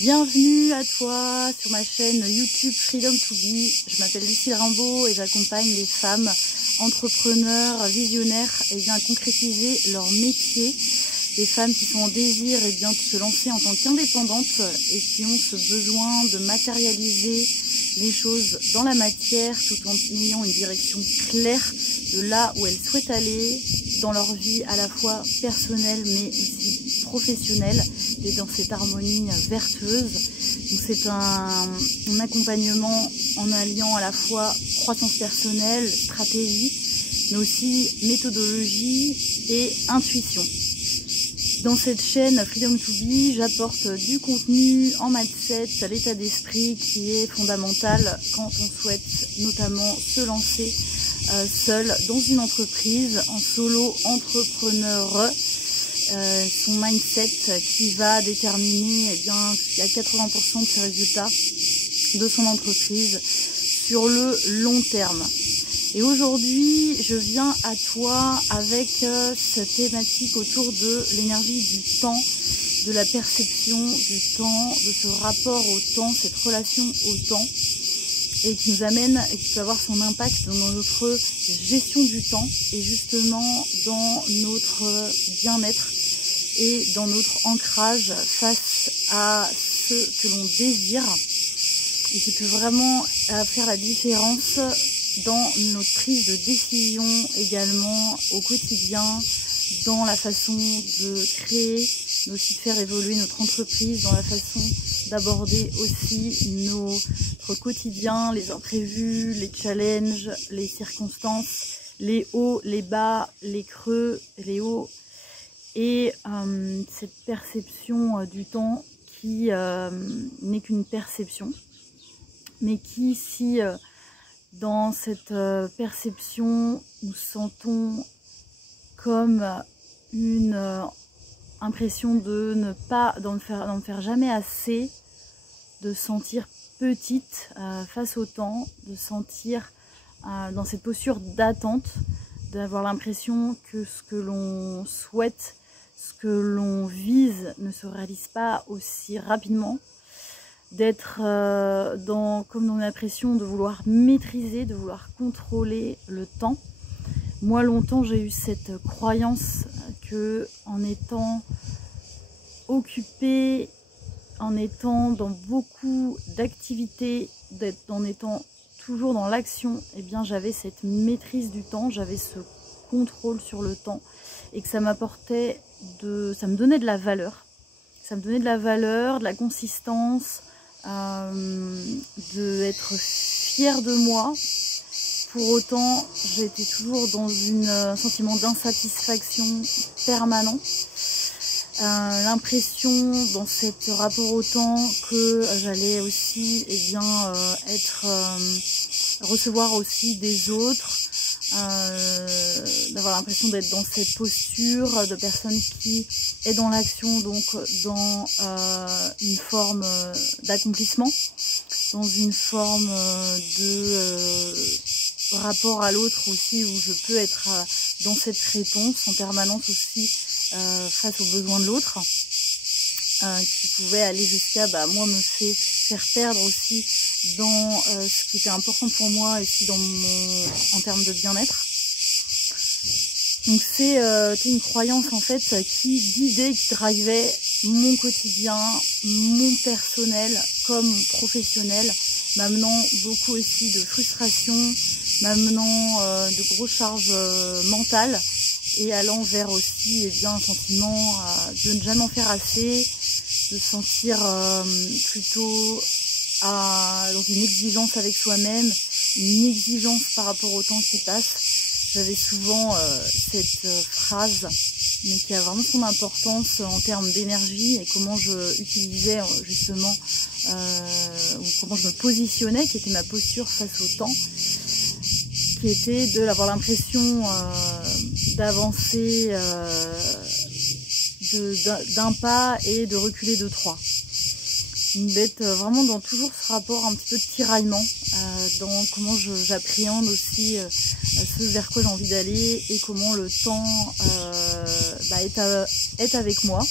Bienvenue à toi sur ma chaîne YouTube Freedom to Be. Je m'appelle Lucille Rimbaud et j'accompagne les femmes entrepreneurs, visionnaires à concrétiser leur métier. Des femmes qui sont en désir de se lancer en tant qu'indépendantes et qui ont ce besoin de matérialiser les choses dans la matière tout en ayant une direction claire de là où elles souhaitent aller dans leur vie à la fois personnelle mais aussi professionnelle et dans cette harmonie vertueuse. Donc c'est un accompagnement en alliant à la fois croissance personnelle, stratégie, mais aussi méthodologie et intuition. Dans cette chaîne Freedom to Be, j'apporte du contenu en mindset, l'état d'esprit qui est fondamental quand on souhaite notamment se lancer seul dans une entreprise, en solo entrepreneur. Son mindset qui va déterminer à 80% de ses résultats de son entreprise sur le long terme. Et aujourd'hui, je viens à toi avec cette thématique autour de l'énergie du temps, de la perception du temps, de ce rapport au temps, cette relation au temps, et qui nous amène, et qui peut avoir son impact dans notre gestion du temps, et justement dans notre bien-être et dans notre ancrage face à ce que l'on désire, et qui peut vraiment faire la différence dans notre prise de décision également au quotidien, dans la façon de créer, mais aussi de faire évoluer notre entreprise, dans la façon d'aborder aussi notre quotidien, les imprévus, les challenges, les circonstances, les hauts, les bas, les creux, les hauts, et cette perception du temps qui n'est qu'une perception, mais qui, si dans cette perception, nous sentons comme une impression d'en faire jamais assez, de sentir petite face au temps, de sentir dans cette posture d'attente, d'avoir l'impression que ce que l'on souhaite, ce que l'on vise ne se réalise pas aussi rapidement, d'être comme dans l'impression de vouloir maîtriser, de vouloir contrôler le temps. Moi, longtemps, j'ai eu cette croyance que en étant occupée, en étant dans beaucoup d'activités, en étant toujours dans l'action, j'avais cette maîtrise du temps, j'avais ce contrôle sur le temps et que ça m'apportait ça me donnait de la valeur. Ça me donnait de la valeur, de la consistance, d'être fière de moi. Pour autant, j'étais toujours dans un sentiment d'insatisfaction permanent. L'impression dans cet rapport au temps que j'allais aussi recevoir aussi des autres, d'avoir l'impression d'être dans cette posture de personne qui est dans l'action, donc dans une forme d'accomplissement, dans une forme de rapport à l'autre aussi, où je peux être dans cette réponse en permanence aussi face aux besoins de l'autre, qui pouvait aller jusqu'à moi me faire perdre aussi dans ce qui était important pour moi et aussi en termes de bien-être. Donc c'est une croyance en fait qui guidait, qui drivait mon quotidien, mon personnel comme mon professionnel, m'amenant beaucoup aussi de frustration, m'amenant de grosses charges mentales et allant vers aussi un sentiment de ne jamais en faire assez, de se sentir plutôt dans une exigence avec soi-même, une exigence par rapport au temps qui passe. J'avais souvent cette phrase, mais qui a vraiment son importance en termes d'énergie et comment je utilisais justement, ou comment je me positionnais, qui était ma posture face au temps, qui était d'avoir l'impression d'avancer d'un pas et de reculer de 3. D'être vraiment dans toujours ce rapport un petit peu de tiraillement, dans comment j'appréhende aussi ce vers quoi j'ai envie d'aller et comment le temps est avec moi.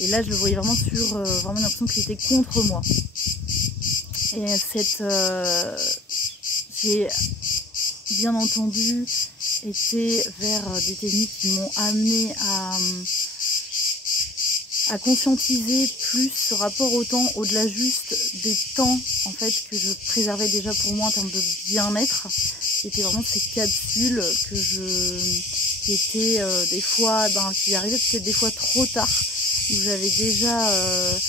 Et là, je le voyais vraiment sur vraiment l'impression qu'il était contre moi. Et j'ai bien entendu été vers des techniques qui m'ont amené à conscientiser plus ce rapport au temps, au-delà juste des temps en fait que je préservais déjà pour moi en termes de bien-être. C'était vraiment ces capsules qui étaient des fois, qui arrivaient peut-être des fois trop tard, où j'avais déjà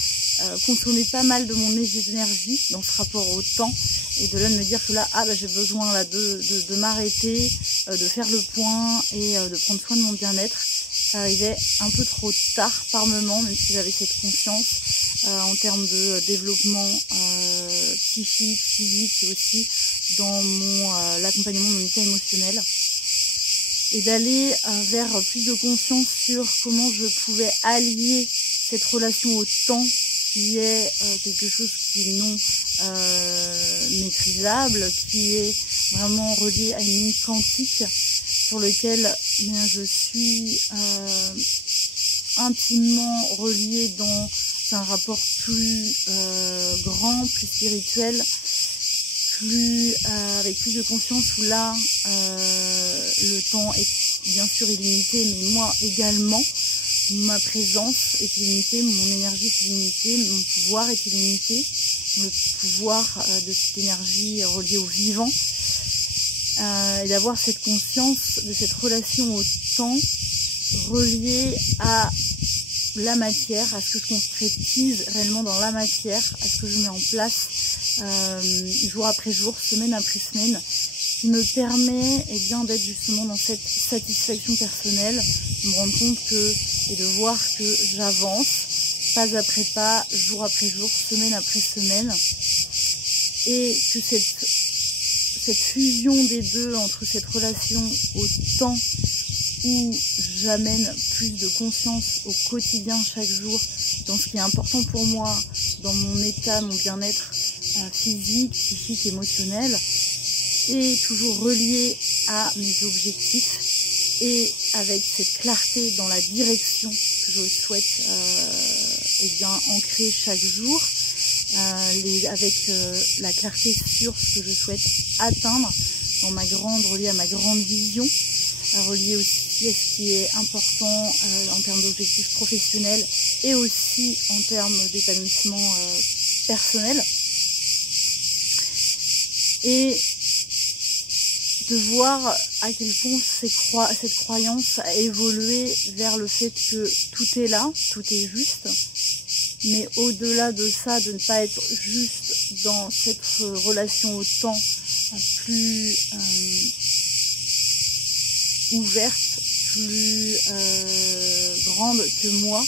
consommé pas mal de mon énergie dans ce rapport au temps, et de là de me dire que là, j'ai besoin là de m'arrêter, de faire le point et de prendre soin de mon bien-être. Ça arrivait un peu trop tard par moment, même si j'avais cette conscience en termes de développement psychique, physique et aussi dans l'accompagnement de mon état émotionnel. Et d'aller vers plus de conscience sur comment je pouvais allier cette relation au temps qui est quelque chose qui est non maîtrisable, qui est vraiment relié à une ligne quantique sur lequel je suis intimement reliée dans un rapport plus grand, plus spirituel, avec plus de conscience, où là le temps est bien sûr illimité, mais moi également, ma présence est illimitée, mon énergie est illimitée, mon pouvoir est illimité, le pouvoir de cette énergie reliée au vivant. Et d'avoir cette conscience de cette relation au temps reliée à la matière, à ce que je concrétise réellement dans la matière, à ce que je mets en place jour après jour, semaine après semaine, qui me permet d'être justement dans cette satisfaction personnelle, de me rendre compte et de voir que j'avance pas après pas, jour après jour, semaine après semaine, et que cette fusion des deux, entre cette relation au temps où j'amène plus de conscience au quotidien chaque jour dans ce qui est important pour moi, dans mon état, mon bien-être physique, psychique, émotionnel, et toujours relié à mes objectifs et avec cette clarté dans la direction que je souhaite ancrer chaque jour, avec la clarté sur ce que je souhaite atteindre relié à ma grande vision, relié aussi à ce qui est important en termes d'objectifs professionnels et aussi en termes d'épanouissement personnel. Et de voir à quel point cette croyance a évolué vers le fait que tout est là, tout est juste, mais au-delà de ça, de ne pas être juste dans cette relation au temps plus ouverte, plus grande que moi,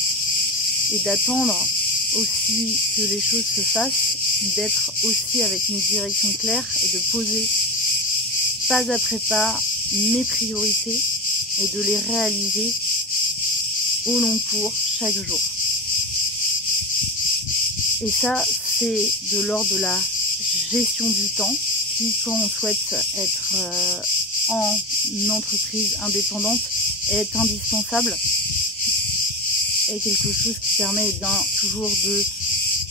et d'attendre aussi que les choses se fassent, d'être aussi avec une direction claire et de poser pas après pas mes priorités et de les réaliser au long cours chaque jour. Et ça, c'est de l'ordre de la gestion du temps qui, quand on souhaite être en entreprise indépendante, est indispensable et quelque chose qui permet toujours de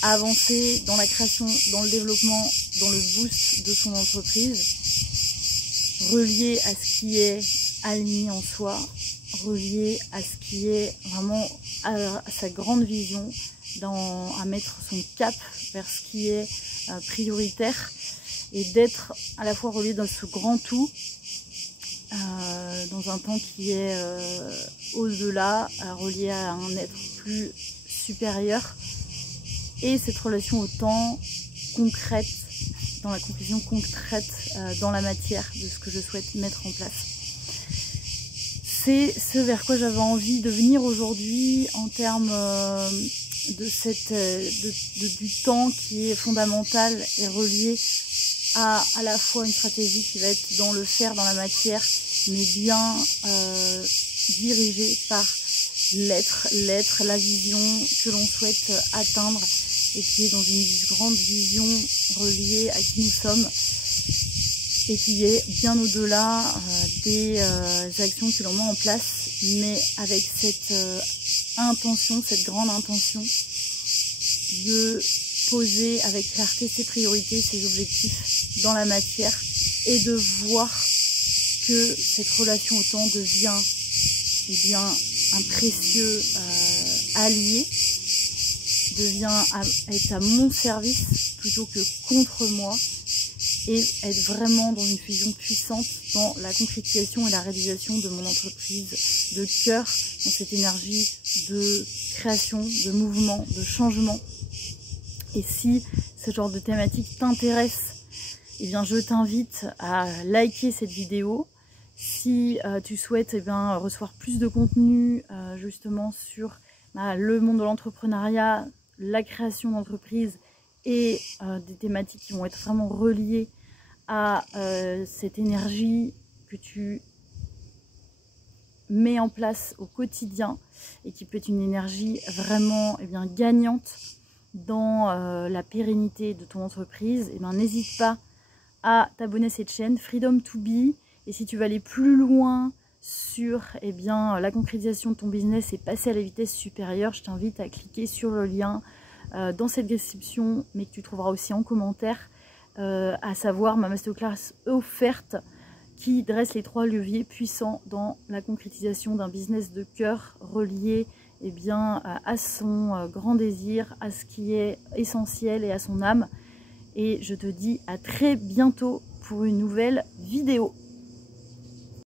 avancer dans la création, dans le développement, dans le boost de son entreprise, relié à ce qui est aligné en soi, relié à ce qui est vraiment à sa grande vision, à mettre son cap vers ce qui est prioritaire, et d'être à la fois relié dans ce grand tout, dans un temps qui est au-delà, relié à un être plus supérieur, et cette relation au temps concrète, dans la conclusion concrète, dans la matière de ce que je souhaite mettre en place. C'est ce vers quoi j'avais envie de venir aujourd'hui en termes du temps qui est fondamental et relié à la fois une stratégie qui va être dans le faire, dans la matière, mais bien dirigée par l'être, la vision que l'on souhaite atteindre, et qui est dans une grande vision reliée à qui nous sommes, et qui est bien au-delà des actions que l'on met en place, mais avec cette intention, cette grande intention de poser avec clarté ses priorités, ses objectifs dans la matière et de voir que cette relation au temps devient un précieux allié, devient être à mon service plutôt que contre moi, et être vraiment dans une fusion puissante dans la concrétisation et la réalisation de mon entreprise de cœur, dans cette énergie de création, de mouvement, de changement. Et si ce genre de thématique t'intéresse, eh bien je t'invite à liker cette vidéo. Si tu souhaites recevoir plus de contenu justement sur le monde de l'entrepreneuriat, la création d'entreprise et des thématiques qui vont être vraiment reliées à cette énergie que tu mets en place au quotidien et qui peut être une énergie vraiment gagnante dans la pérennité de ton entreprise, n'hésite pas à t'abonner à cette chaîne Freedom to Be. Et si tu veux aller plus loin sur la concrétisation de ton business et passer à la vitesse supérieure, je t'invite à cliquer sur le lien dans cette description, mais que tu trouveras aussi en commentaire, à savoir ma masterclass offerte qui dresse les 3 leviers puissants dans la concrétisation d'un business de cœur relié à son grand désir, à ce qui est essentiel et à son âme. Et je te dis à très bientôt pour une nouvelle vidéo.